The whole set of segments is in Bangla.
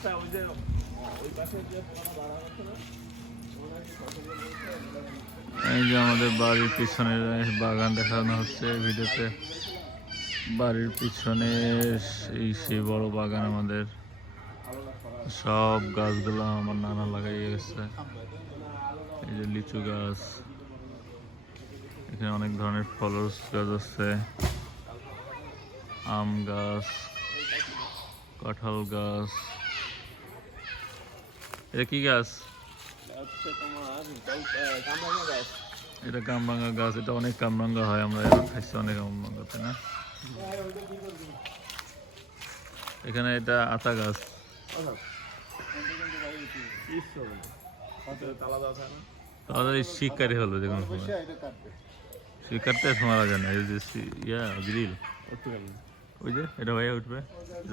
এই যে আমাদের বাড়ির পিছনে বাগান দেখানো হচ্ছে ভিডিওতে। বাড়ির পিছনে সেই বড় বাগান আমাদের, সব গাছগুলো আমার নানা লাগাইয়ে গেছে। এই যে লিচু গাছ, এখানে অনেক ধরনের ফলের গাছ আছে, আম গাছ, কাঁঠাল গাছ। এটা কি গাছ? এটা কামরাঙ্গা গাছ। এটা অনেক কামরাঙ্গা হয়, আমরা এখন খাইছি অনেক কামরাঙ্গা, তাই না? এখানে এটা আতা গাছ। তাহলে শিকারি হলো যে কোনো সময়, শিকারটা মারা যায় না। এই যে গ্রিল, ওই যে এটা ভাইয়া উঠবে,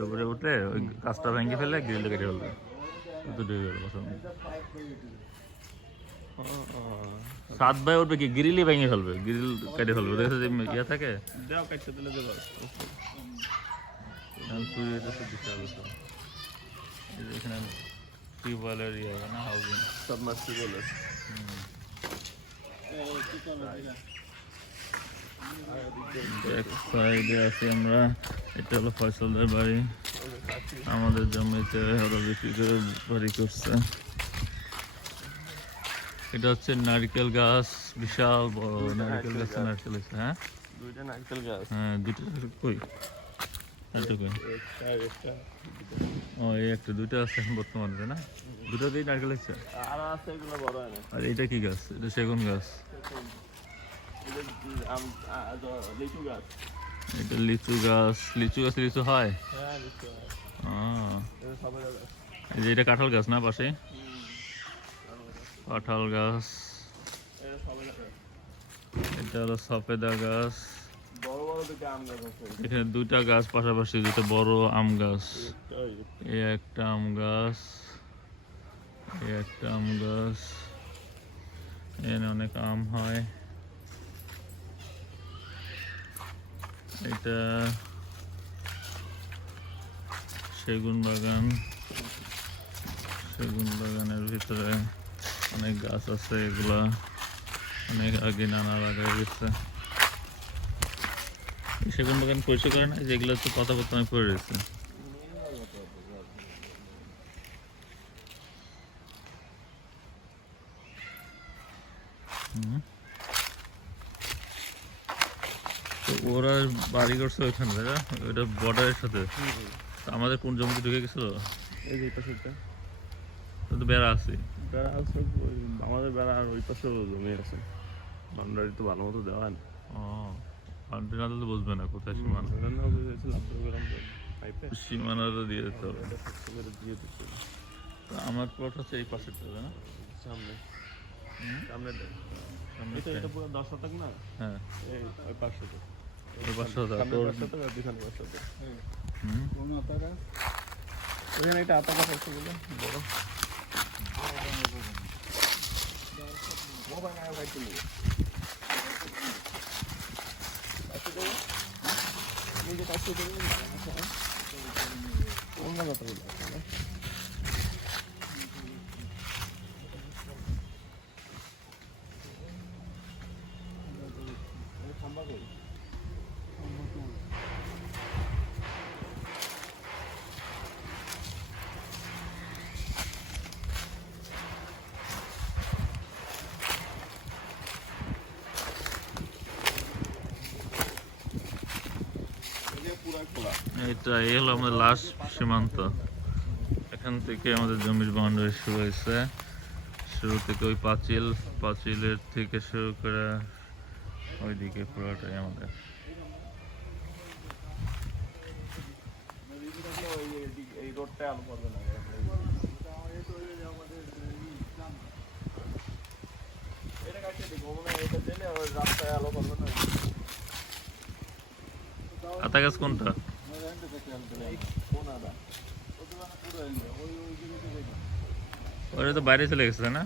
উপরে উঠলে ওই গাছটা ভেঙে ফেলে গ্রিলটা কেটে ফেলবে, তো ঢুকে গেল পছন্দ। সাত ভাই উঠবে কি গ্রিলই ভেঙে ফেলবে, গ্রিল কেটে ফেলবে, দেখেছো যে ইয়ে থাকে। এখানে টিউবওয়েলের ইয়ে না, হাউজিং সাবমার্সিবলের। সাইডে আছি আমরা, এটা হলো ফয়সলদের বাড়ি। আমাদের জমিতে ওরা বেশি করে বাড়ি করছে। এটা হচ্ছে নারকেল গাছ, বিশাল বড় নারকেল গাছ। নারকেল গাছ, হ্যাঁ দুইটা নারকেল গাছ, হ্যাঁ দুইটা। কই ও এই একটা দুইটা আছে বর্তমানে, না? দুটোতেই নারকেল আছে, আর আছে এগুলো বড় হয় না। আর এটা কি গাছ? এটা সেগুন গাছ। এটা লিচু গাছ। লিচু গাছে লিচু হয়? এই যে এটা কাঁঠাল গাছ না পাশে? কাঁঠাল গাছ। এটা হলো সফেদা গাছ। এখানে দুইটা গাছ পাশাপাশি, দুটো বড় আম গাছ। এই একটা আম গাছ, এই একটা আম গাছ। এখানে অনেক আম হয়। এটা সেগুন বাগান। সেগুন বাগানের ভিতরে অনেক গাছ আছে, এগুলা অনেক আগে নানা লাগাই গেছে। সেগুন বাগান পরিষ্কার করে না, যেগুলো তো পাতা পাতা পড়ে রয়েছে। ওরা বাড়ি করছে ওইখানে, তাই না? ওইটা বর্ডারের সাথে। আমাদের কোন জমিতে ঢুকে গেছিল? এই যে এই পাশেটা তো বেড়া আছে। বেড়া আছে, আমাদের বেড়া আর ওই পাশে জমি আছে। বাউন্ডারি তো ভালো মতো দেওয়া না। ও বাউন্ডারি না দিলে বুঝবে না কোথায় সীমানা। সীমানাটা দিয়ে দিতে হবে। আমার প্লট হচ্ছে এই পাশেরটা, না? সামনে সামনে এটা পুরো 10 শতক না? হ্যাঁ ওই পাশে তো ওই পাশে তো তোর সাথে আর পিছনে পাশে তো কোন আতা গাছ? ওখানে একটা আতা গাছ আছে বলে বড়। মোবাইল আয় ভাই তুমি আচ্ছা দাও নিজে কাছে দেবে না। কোন কথা বলছো? এটা এই হলো আমাদের লাস্ট সীমান্ত। এখান থেকে আমাদের জমির বাউন্ডারি শুরু হয়েছে। শুরু থেকে ওই পাঁচিলের থেকে শুরু করে ওইদিকে পুরোটাই আমাদের। এই রোডটা আলো করবে না, এটা কাটতে দিব না, এটা দিলে ওই রাস্তায় আলো করবে না। আতা গাছ কোনটা? ওটা তো বাইরে চলে গেছে, না?